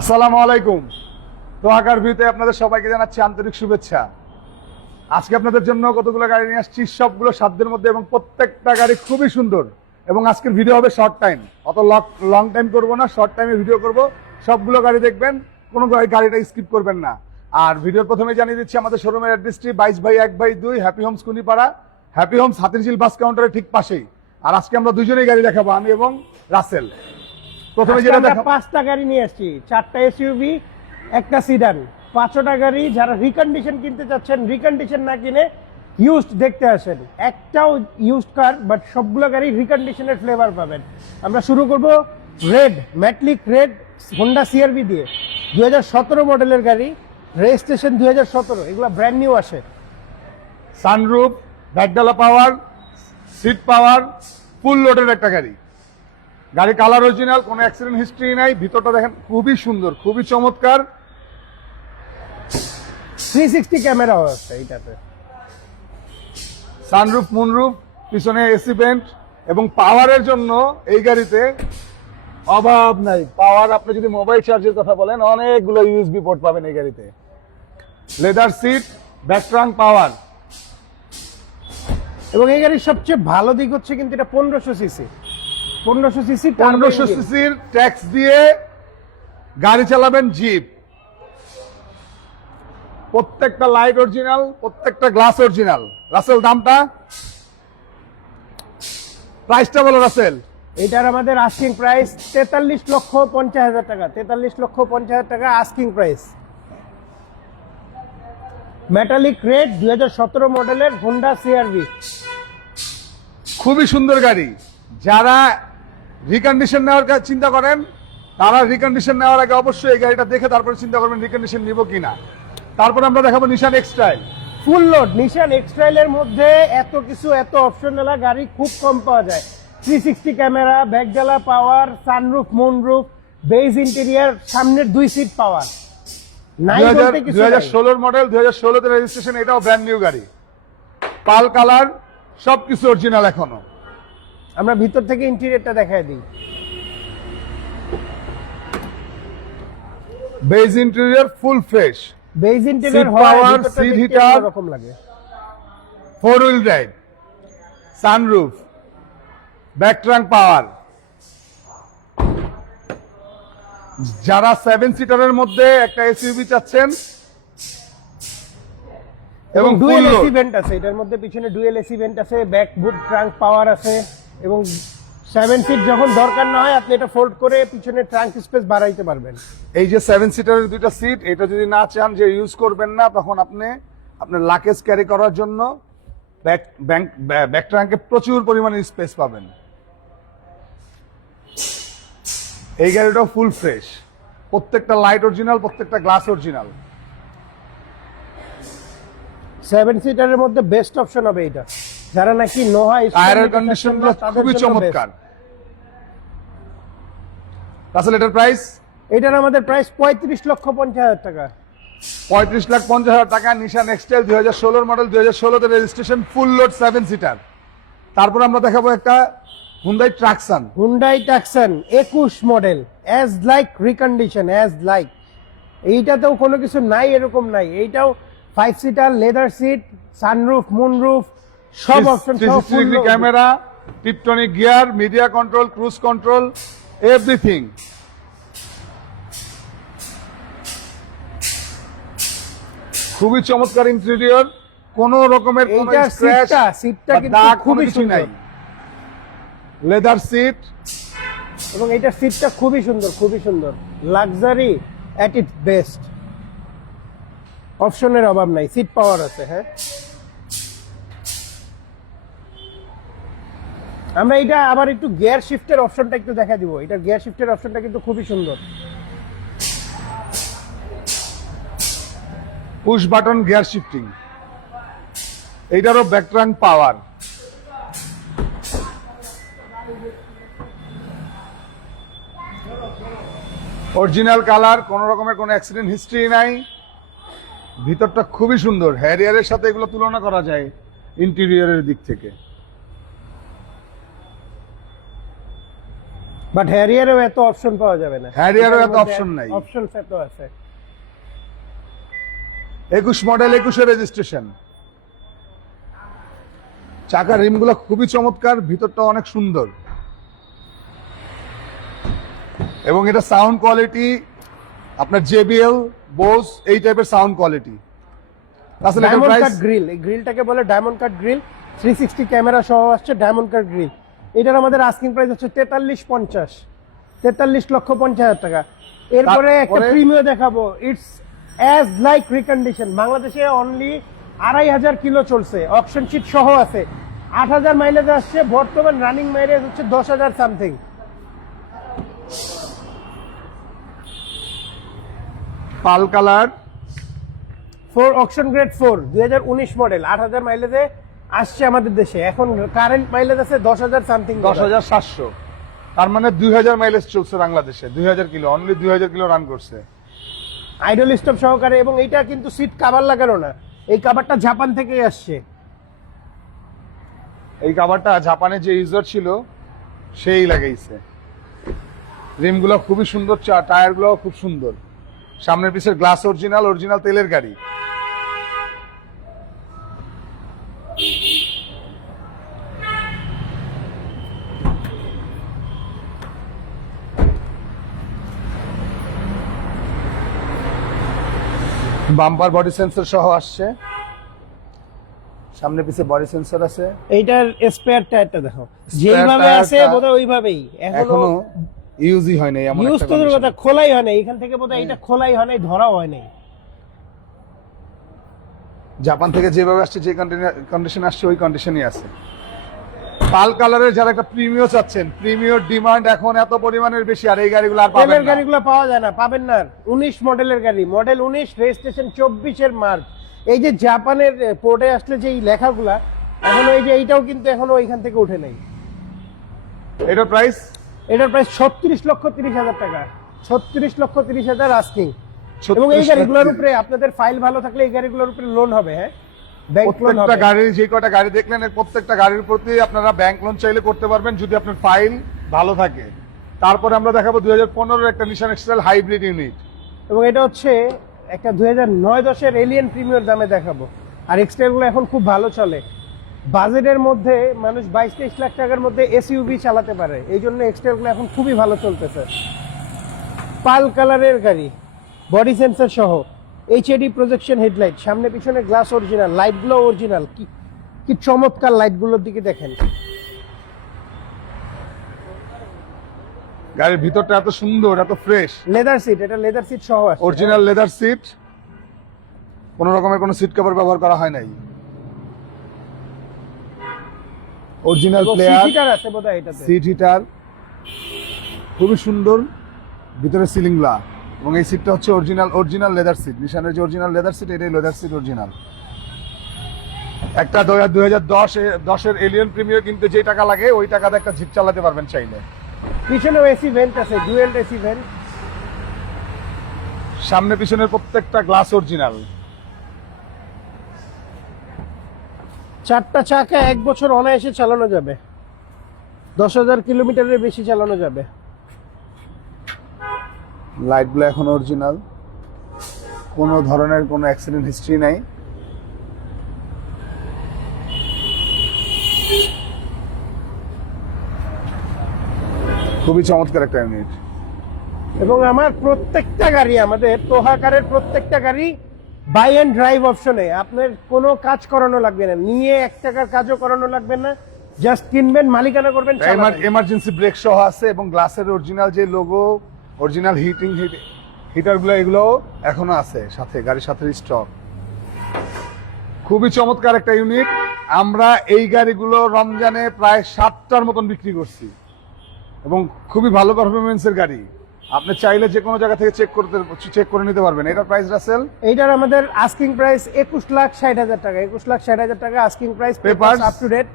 আসসালামু আলাইকুম। তোহাকার ভিউতে আপনাদের সবাইকে জানাচ্ছি আন্তরিক শুভেচ্ছা। আজকে আপনাদের জন্য কতগুলো গাড়ি নিয়ে আসছি, সবগুলো সাধ্যের মধ্যে এবং প্রত্যেকটা গাড়ি খুবই সুন্দর। এবং আজকের ভিডিও হবে শর্ট টাইম অত লং টাইম করব না শর্ট টাইমে ভিডিও করব। সবগুলো গাড়ি দেখবেন, কোনো গাড়িটা স্কিপ করবেন না। আর ভিডিওর প্রথমে জানিয়ে দিচ্ছি, আমাদের শোরুমের অ্যাড্রেসটি বাইশ বাই এক বাই দুই happy homes Kunipara. Happy homes Hatirjheel bus কাউন্টারের ঠিক পাশেই। আর আজকে আমরা দুজনেই গাড়ি দেখাবো, আমি এবং রাসেল। প্রথমে যেটা আমরা পাঁচটা গাড়ি নিয়ে আসছি। চারটা এসইউভি একটা সিডান পাঁচটা গাড়ি যারা রিকন্ডিশন কিনতে চাচ্ছেন রিকন্ডিশন না কিনে ইউজড দেখতে আসেন। একটাও ইউজড কার বাট সবগুলো গাড়ি রিকন্ডিশনের ফ্লেভার পাবেন। আমরা শুরু করব red metallic red Honda C R V দিয়ে। দু হাজার সতেরো মডেলের গাড়ি রেজিস্ট্রেশন দুই হাজার সতেরো এগুলো ব্র্যান্ড নিউ আসে। সানরুফ ব্যাকডালা পাওয়ার সিট পাওয়ার ফুল লোডের একটা গাড়ি। গাড়ি কালার অরিজিনাল কোনো অ্যাক্সিডেন্ট হিস্ট্রি নাই। ভিতরটা দেখেন খুবই সুন্দর খুবই চমৎকার। থ্রি সিক্সটি ক্যামেরাও আছে এইটাতে। সানরুফ মুনরুফ পিছনে এসি পেন্ট এবং পাওয়ারের জন্য এই গাড়িতে অভাব নাই। পাওয়ার আপনি যদি মোবাইল চার্জের কথা বলেন অনেকগুলো ইউএসবি পোর্ট পাবেন এই গাড়িতে। লেদার সিট ব্যাকট্রাং পাওয়ার এবং এই গাড়ির সবচেয়ে ভালো দিক হচ্ছে কিন্তু এটা পনেরোশো সিসি পনেরোশো সিসি পনেরোশো সিসির ট্যাক্স দিয়ে গাড়ি চালাবেন জিপ। প্রত্যেকটা লাইট অরিজিনাল প্রত্যেকটা গ্লাস অরিজিনাল। রাসেল দামটা? প্রাইসটা বলো রাসেল। এটার আমাদের আস্কিং প্রাইস তেতাল্লিশ লক্ষ পঞ্চাশ হাজার টাকা। তেতাল্লিশ লক্ষ পঞ্চাশ হাজার টাকা আস্কিং প্রাইস মেটালিক রেড দুই হাজার সতেরো মডেলের হোন্ডা সিআরভি খুবই সুন্দর গাড়ি। যারা রিকন্ডিশন নেওয়ার চিন্তা করেন তারা রিকন্ডিশন নেওয়ার আগে অবশ্যই এই গাড়িটা দেখে তারপরে চিন্তা করবেন রিকন্ডিশন নিব কিনা। তারপরে আমরা দেখাবো নিশান এক্সট্রাইল ফুল লোড নিশান এক্সট্রাইলের মধ্যে এত কিছু এত অপশনালা গাড়ি খুব কম পাওয়া যায়। Three sixty camera ব্যাকডালা power sunroof moonroof beige interior সামনের দুই সিট পাওয়ার দুই হাজার ষোলোর মডেল দুই হাজার ষোলোতে রেজিস্ট্রেশন এটাও ব্র্যান্ড নিউ গাড়ি। পাল কালার সবকিছু অরিজিনাল এখনও। আমরা ভিতর থেকে ইন্টেরিয়রটা দেখায় দিই। Beige interior full fresh beige interior ভিতরটা seat দেখতে heater। লাগে। Four wheel drive sunroof back trunk power যারা সেভেন সিটারের মধ্যে একটা এসইউভি চাচ্ছেন এবং ডুয়েল এসি ভেন্ট আছে এটার মধ্যে পিছনে ডুয়েল এসি ভেন্ট আছে ব্যাক বুট ট্রাঙ্ক পাওয়ার আছে। এবং সেভেন সিট যখন দরকার না হয় আপনি এটা ফোল্ড করে পিছনে ট্রাঙ্ক স্পেস বাড়াইতে পারবেন। এই যে সেভেন সিটারের দুইটা সিট এটা যদি না চান যে ইউজ করবেন না তখন আপনি আপনার লাকেজ ক্যারি করার জন্য ব্যাক ব্যাংক ব্যাক ট্রাঙ্কে প্রচুর পরিমাণে স্পেস পাবেন। এই গাড়িটাও ফুল ফ্রেশ প্রত্যেকটা লাইট অরিজিনাল প্রত্যেকটা গ্লাস অরিজিনাল সেভেন সিটারের মধ্যে বেস্ট অপশন হবে এটা যারা নাকি নোহা টায়ারের কন্ডিশনগুলো খুবই চমৎকার। আসলে এটার প্রাইস এটার আমাদের প্রাইস পঁয়ত্রিশ লক্ষ পঞ্চাশ হাজার টাকা। পঁয়ত্রিশ লাখ পঞ্চাশ হাজার টাকা নিশান এক্সটেল দুই হাজার ষোলোর মডেল দুই হাজার ষোলোতে registration full load seven seater তারপর আমরা দেখাবো একটা হুন্দাই ট্রাকসান হুন্ডাই টাকসান একুশ model as like recondition as like এইটাতেও কোনো কিছু নাই এরকম নাই। এইটাও five seater leather seat sunroof moonroof সব option camera tiptronic gear media control cruise control everything খুবই চমৎকার ইন্টেরিয়র কোন রকমের স্ক্র্যাচ সিটটা সিটটা কিন্তু খুবই সুন্দর। লেদার সিট এবং এইটার সিটটা খুবই সুন্দর খুবই সুন্দর। লাক্সারি অ্যাট ইটস বেস্ট অপশনের অভাব নাই সিট পাওয়ার আছে হ্যাঁ? আমরা এটা আবার একটু গিয়ার শিফটের অপশনটা একটু দেখা দিব। এটা গিয়ার শিফটের অপশনটা কিন্তু খুবই সুন্দর। পুশ বাটন গিয়ার শিফটিং এইটারও ব্যাকট্রাং পাওয়ার অরিজিনাল কালার কোন রকমের কোনো অ্যাক্সিডেন্ট হিস্ট্রি নাই। ভিতরটা খুবই সুন্দর। হ্যারিয়ারের সাথে এগুলো তুলনা করা যায় ইন্টেরিয়রের দিক থেকে। বাট হ্যারিয়ারেও এত অপশন পাওয়া যাবে না। হ্যারিয়ারেও এত option নাই। অপশন এত আছে। একুশ মডেল একুশে রেজিস্ট্রেশন চাকার রিমগুলো খুবই চমৎকার ভিতরটা অনেক সুন্দর। এবং এটা সাউন্ড কোয়ালিটি আপনার জেবিএল বোস এই টাইপের সাউন্ড কোয়ালিটি আসলে গ্রিল এই গ্রিলটাকে বলে diamond cut grill three sixty camera সহ আসছে ডায়মন্ড কাট গ্রিল এটার আমাদের আস্কিং প্রাইস হচ্ছে তেতাল্লিশ পঞ্চাশ। তেতাল্লিশ লক্ষ পঞ্চাশ হাজার টাকা। এরপরে একটা প্রিমিয় দেখাবো। ইটস অ্যাজ লাইক রিকন্ডিশন বাংলাদেশে অনলি আড়াই হাজার কিলো চলছে। অপশন শিট সহ আছে। আট হাজার মাইলেজ আসছে। বর্তমান রানিং মাইলেজ হচ্ছে দশ হাজার something pearl colour? Four auction grade four দুই হাজার উনিশ মডেল আট হাজার মাইলেজে আসছে আমাদের দেশে। এখন কারেন্ট মাইলেজ আছে দশ হাজার সামথিং দশ হাজার সাতশো। তার মানে দুই হাজার মাইলেজ চলছে বাংলাদেশে। দুই হাজার কিলো অনলি দুই হাজার কিলো রান করছে। আইডল স্টপ সহকারে এবং এইটা কিন্তু সিট কাভার লাগানো না। এই কাভারটা জাপান থেকেই আসছে। এই কাভারটা জাপানে যে ইউজার ছিল সেই লাগাইছে। রিমগুলো খুবই সুন্দর টায়ারগুলো খুব সুন্দর। সামনের পিছের গ্লাস অরিজিনাল অরিজিনাল তেলের গাড়ি। বাম্পার বডি সেন্সর সহ আসছে। সামনে পিছে বডি সেন্সর আছে। এইটার স্পেয়ার টায়ারটা দেখো। যেইভাবে আছে বোধহয় ওইভাবেই। এখনও ইউজই হয় নাই এমন ইউজ তো কথা খোলাই হয় নাই। এখান থেকে বোধহয় এটা খোলাই হয় নাই ধরাও হয় নাই। জাপান থেকে যেভাবে আসছে যে কন্ডিশন আসছে ওই কন্ডিশনই আছে। পাল কালারের যারা একটা প্রিমিয় চাচ্ছেন প্রিমিয়র ডিমান্ড এখন এত পরিমাণের বেশি আর এই গাড়িগুলো আর পাবেন না। গাড়িগুলো পাওয়া যায় না পাবেন না। উনিশ মডেলের গাড়ি মডেল উনিশ রেজিস্ট্রেশন চব্বিশের মার্চ। এই যে জাপানের পোর্টে আসলে যে এই লেখাগুলা এখনও এই যে এইটাও কিন্তু এখনও ওইখান থেকে উঠে নাই। এটার প্রাইস এটার প্রাইস ছত্রিশ লক্ষ তিরিশ হাজার টাকা। ছত্রিশ লক্ষ তিরিশ হাজার আস্কিং এবং এই গাড়িগুলোর উপরে আপনাদের ফাইল ভালো থাকলে এই গাড়িগুলোর উপরে লোন হবে হ্যাঁ? প্রত্যেকটা গাড়ির যে কটা গাড়ি দেখলেন প্রত্যেকটা গাড়ির প্রতি আপনারা ব্যাংক লোন চাইলে করতে পারবেন যদি আপনার ফাইল ভালো থাকে। তারপরে আমরা দেখাবো দুই হাজার পনেরোর একটা নিশান এক্সেল হাইব্রিড ইউনিট এবং এটা হচ্ছে একটা দুই হাজার নয় দশের এলিয়ান প্রিমিয়ার দামে দেখাবো। আর এক্সটেলগুলো এখন খুব ভালো চলে। বাজেটের মধ্যে মানুষ বাইশ তেইশ লাখ টাকার মধ্যে এসইউভি চালাতে পারে। এই জন্য এক্সটেলগুলো এখন খুবই ভালো চলতেছে। পাল কালারের গাড়ি বডি সেন্সার সহ। এইচএডি প্রজেকশন হেডলাইট সামনে পিছনে গ্লাস অরিজিনাল লাইটগুলো অরিজিনাল কি কি চমৎকার লাইটগুলোর দিকে দেখেন। গাড়ির ভিতরটা এত সুন্দর এত ফ্রেশ লেদার সিট এটা লেদার সিট সহ আছে। অরিজিনাল লেদার সিট কোন রকমের কোনো সিট কভার ব্যবহার করা হয় নাই। অরিজিনাল প্লেয়ার সিটার আছে বোধহয় এটাতে। সিট হিটার খুবই সুন্দর ভিতরে সিলিং লা এবং এই সিটটা হচ্ছে অরিজিনাল অরিজিনাল লেদার সিট নিশানের যে অরিজিনাল লেদার সিট এটাই লেদার সিট অরিজিনাল একটা দুই হাজার দশ দশের এলিয়ন প্রিমিয়ার কিনতে যে টাকা লাগে ওই টাকাতে একটা জিপ চালাতে পারবেন চাইলে। পিছনেও এসি ভেন্ট আছে ডুয়েল এসি ভেন্ট সামনে পিছনের প্রত্যেকটা গ্লাস অরিজিনাল চারটা চাকা এক বছর অনায়াসে চালানো যাবে। দশ হাজার কিলোমিটারের বেশি চালানো যাবে। লাইটগুলো এখন অরিজিনাল কোনো ধরনের কোনো অ্যাক্সিডেন্ট হিস্ট্রি নাই। খুবই চমৎকার একটা ইউনিট এবং আমার প্রত্যেকটা গাড়ি আমাদের তোহাকারের প্রত্যেকটা গাড়ি বাই অ্যান্ড ড্রাইভ অপশনে আপনার কোনো কাজ করানো লাগবে না। নিয়ে এক টাকার কাজও করানো লাগবে না। জাস্ট কিনবেন মালিকানা করবেন। এমার্জেন্সি ব্রেক সহ আছে এবং গ্লাসের অরিজিনাল যে লোগো অরিজিনাল হিটিং হিটারগুলো এগুলো এখনও আছে সাথে গাড়ির সাথে স্টক খুবই চমৎকার একটা ইউনিট আমরা এই গাড়িগুলো রমজানে প্রায় সাতটার মতন বিক্রি করছি। এবং খুবই ভালো পারফরমেন্সের গাড়ি। আপনি চাইলে যে কোনো জায়গা থেকে চেক করতে চেক করে নিতে পারবেন। এটার প্রাইস রাসেল? এইটার আমাদের আস্কিং প্রাইস একুশ লাখ ষাট হাজার টাকা। একুশ লাখ ষাট হাজার টাকা asking price Papers? Up to date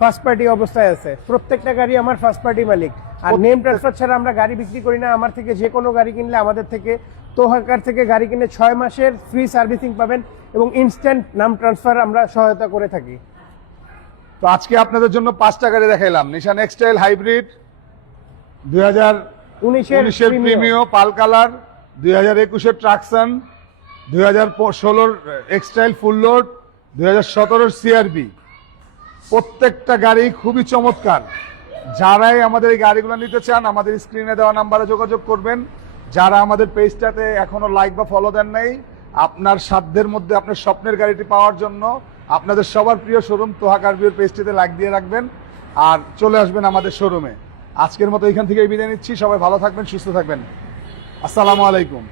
first party অবস্থায় আছে। প্রত্যেকটা গাড়ি আমার ফার্স্ট পার্টি মালিক। আর নেম ট্রান্সফার ছাড়া আমরা গাড়ি বিক্রি করি না। আমার থেকে যে কোনো গাড়ি কিনলে আমাদের থেকে তোহাকার থেকে গাড়ি কিনে ছয় মাসের ফ্রি সার্ভিসিং পাবেন এবং ইনস্ট্যান্ট নাম ট্রান্সফার আমরা সহায়তা করে থাকি। তো আজকে আপনাদের জন্য পাঁচটা গাড়ি দেখাইলাম। নিশান এক্সটাইল হাইব্রিড দুই হাজার উনিশের। প্রিমিও পাল কালার দুই হাজার একুশের ট্রাকসান দুই হাজার ষোলোর এক্সটাইল ফুল লোড দুই হাজার সতেরোর সিআরবি প্রত্যেকটা গাড়ি খুবই চমৎকার। যারাই আমাদের এই গাড়িগুলো নিতে চান, আমাদের স্ক্রিনে দেওয়া নাম্বারে যোগাযোগ করবেন। যারা আমাদের পেজটাতে এখনও লাইক বা ফলো দেন নাই, আপনার সাধ্যের মধ্যে আপনার স্বপ্নের গাড়িটি পাওয়ার জন্য আপনাদের সবার প্রিয় শোরুম তোহা কারবিওর পেজটিতে লাইক দিয়ে রাখবেন। আর চলে আসবেন আমাদের শোরুমে আজকের মতো এখান থেকে বিদায় নিচ্ছি। সবাই ভালো থাকবেন, সুস্থ থাকবেন। আসসালামু আলাইকুম।